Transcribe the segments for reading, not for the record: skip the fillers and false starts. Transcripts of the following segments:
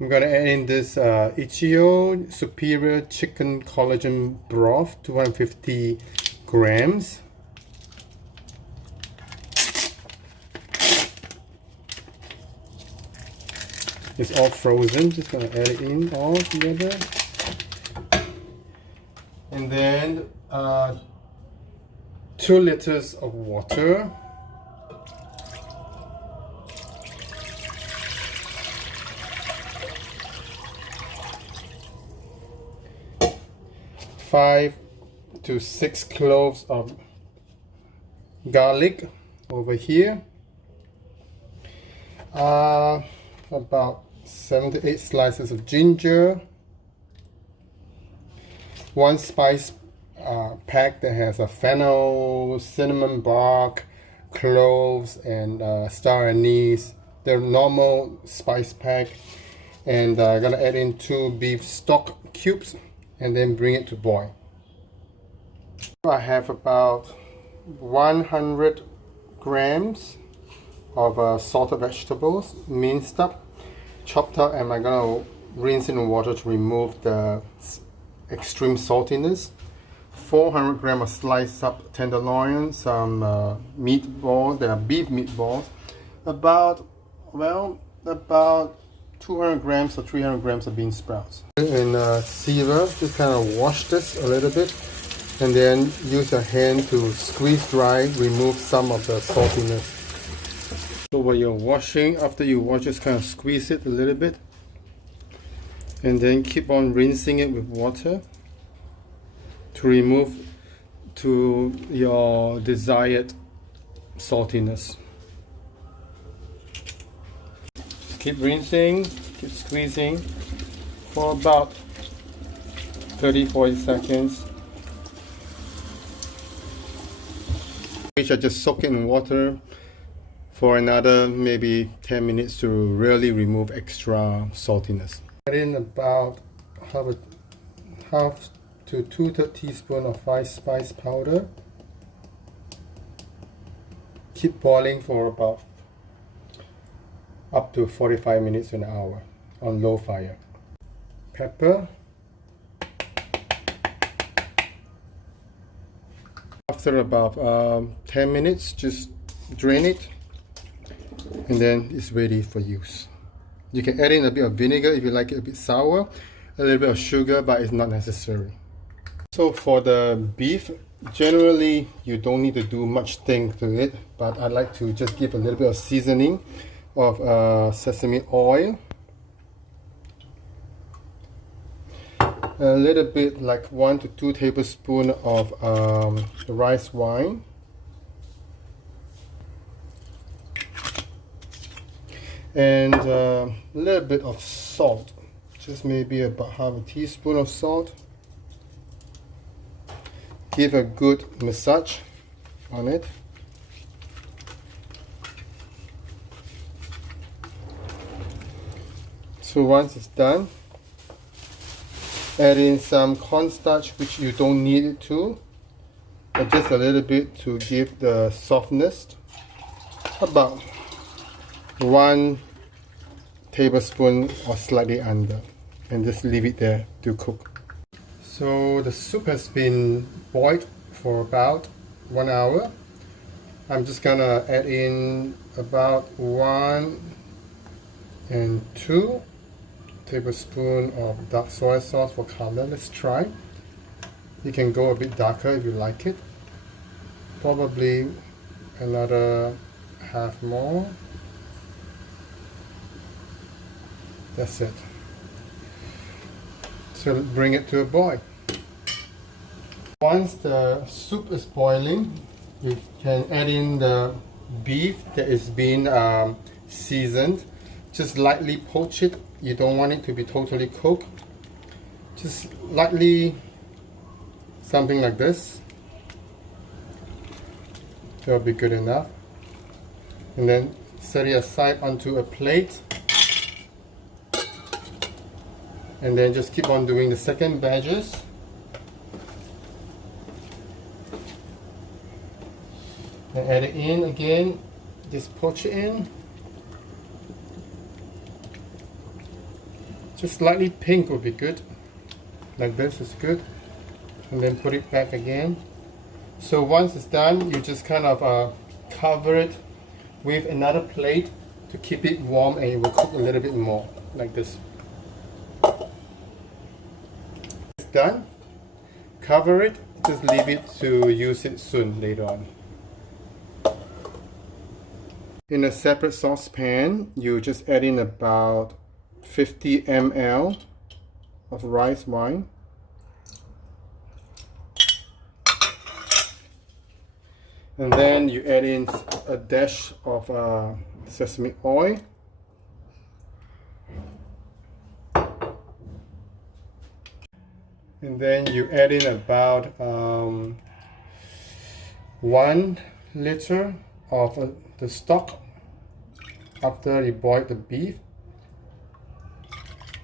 I'm gonna add in this Ichiyo Superior Chicken Collagen broth, 250 grams. It's all frozen, just gonna add it in all together. And then 2 liters of water. Five to 6 cloves of garlic over here. About 7 to 8 slices of ginger. 1 spice pack that has a fennel, cinnamon bark, cloves, and star anise. The normal spice pack. And I'm gonna add in 2 beef stock cubes and then bring it to boil. I have about 100 grams of salted vegetables, minced up, chopped up, and I'm gonna rinse in water to remove the extreme saltiness. 400 grams of sliced up tenderloin, some meatballs, they are beef meatballs, about 200 grams or 300 grams of bean sprouts. In sieve, just kind of wash this a little bit and then use your hand to squeeze dry, remove some of the saltiness. So while you're washing, after you wash, just kind of squeeze it a little bit and then keep on rinsing it with water to remove to your desired saltiness. Keep rinsing, keep squeezing for about 30-40 seconds. Which I just soak it in water for another maybe 10 minutes to really remove extra saltiness. Add in about half to 2/3 teaspoon of 5 spice powder. Keep boiling for about up to 45 minutes to an hour on low fire. Pepper. After about 10 minutes, just drain it and then it's ready for use. You can add in a bit of vinegar if you like it a bit sour, a little bit of sugar, but it's not necessary. So for the beef, generally you don't need to do much thing to it, but I like to just give a little bit of seasoning of sesame oil, a little bit like 1 to 2 tablespoons of rice wine, and a little bit of salt, just maybe about half a teaspoon of salt. Give a good massage on it. So once it's done, add in some cornstarch, which you don't need it to, but just a little bit to give the softness. About 1 tablespoon or slightly under, and just leave it there to cook. So the soup has been boiled for about 1 hour. I'm just gonna add in about 1 and 2 tablespoons of dark soy sauce for color. Let's try. You can go a bit darker if you like it. Probably another half more. That's it. So bring it to a boil. Once the soup is boiling, you can add in the beef that is being seasoned. Just lightly poach it. You don't want it to be totally cooked. Just lightly, something like this. That'll be good enough. And then set it aside onto a plate. And then just keep on doing the second batches. And add it in again. Just poach it in. Just slightly pink would be good. Like this is good. And then put it back again. So once it's done, you just kind of cover it with another plate to keep it warm, and it will cook a little bit more, like this. It's done. Cover it, just leave it to use it soon later on. In a separate saucepan, you just add in about 50 ml of rice wine. And then you add in a dash of sesame oil. And then you add in about 1 liter of the stock after you boil the beef.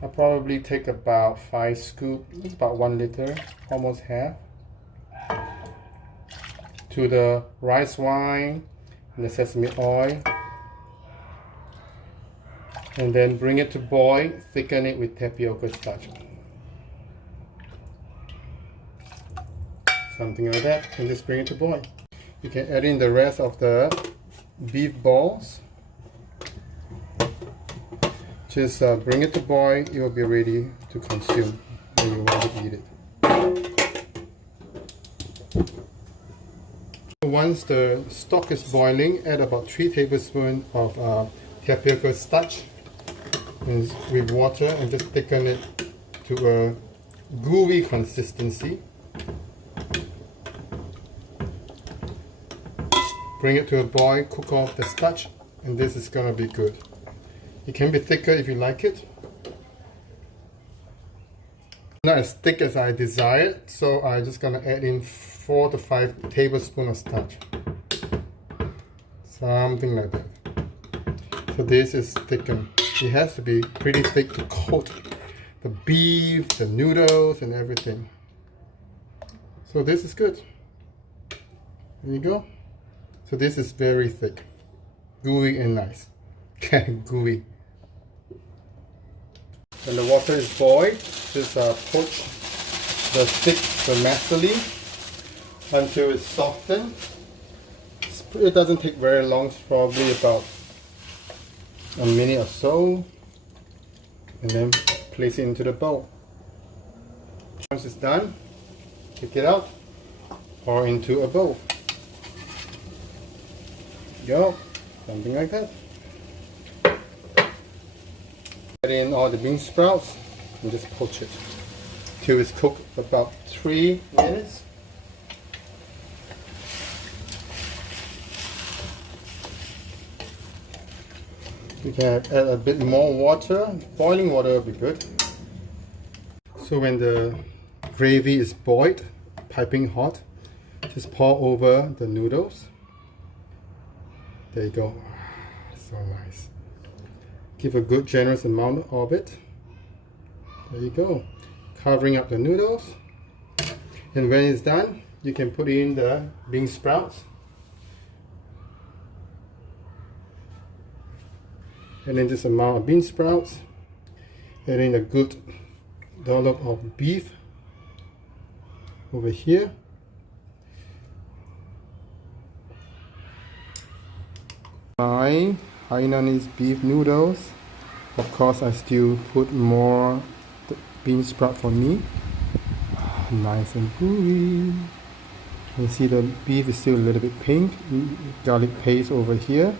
I'll probably take about 5 scoops, it's about 1 liter, almost half, to the rice wine and the sesame oil. And then bring it to boil, thicken it with tapioca starch. Something like that, and just bring it to boil. You can add in the rest of the beef balls. Just bring it to boil, it will be ready to consume when you want to eat it. Once the stock is boiling, add about 3 tablespoons of tapioca starch with water and just thicken it to a gooey consistency. Bring it to a boil, cook off the starch, and this is gonna be good. It can be thicker if you like it. Not as thick as I desired, so I'm just gonna add in 4 to 5 tablespoons of starch. Something like that. So this is thickened. It has to be pretty thick to coat the beef, the noodles, and everything. So this is good. There you go. So this is very thick, gooey and nice. Gooey. When the water is boiled, just poach the thick vermicelli until it's softened. It doesn't take very long, it's probably about a minute or so. And then place it into the bowl. Once it's done, take it out, pour into a bowl. Go, something like that. Add in all the bean sprouts and just poach it till it's cooked about 3 minutes. You can add a bit more water. Boiling water will be good. So when the gravy is boiled, piping hot, just pour over the noodles. There you go. So nice. Give a good generous amount of it. There you go. Covering up the noodles. And when it's done, you can put in the bean sprouts. And then this amount of bean sprouts. And then a good dollop of beef over here. My Hainanese beef noodles. Of course, I still put more bean sprout for me. Nice and gooey. You see the beef is still a little bit pink. Garlic paste over here.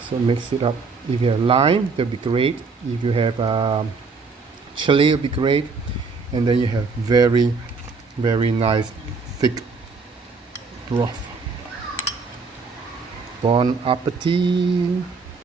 So mix it up. If you have lime, that'll be great. If you have chili, it'll be great. And then you have very, very nice thick broth. Bon appetit!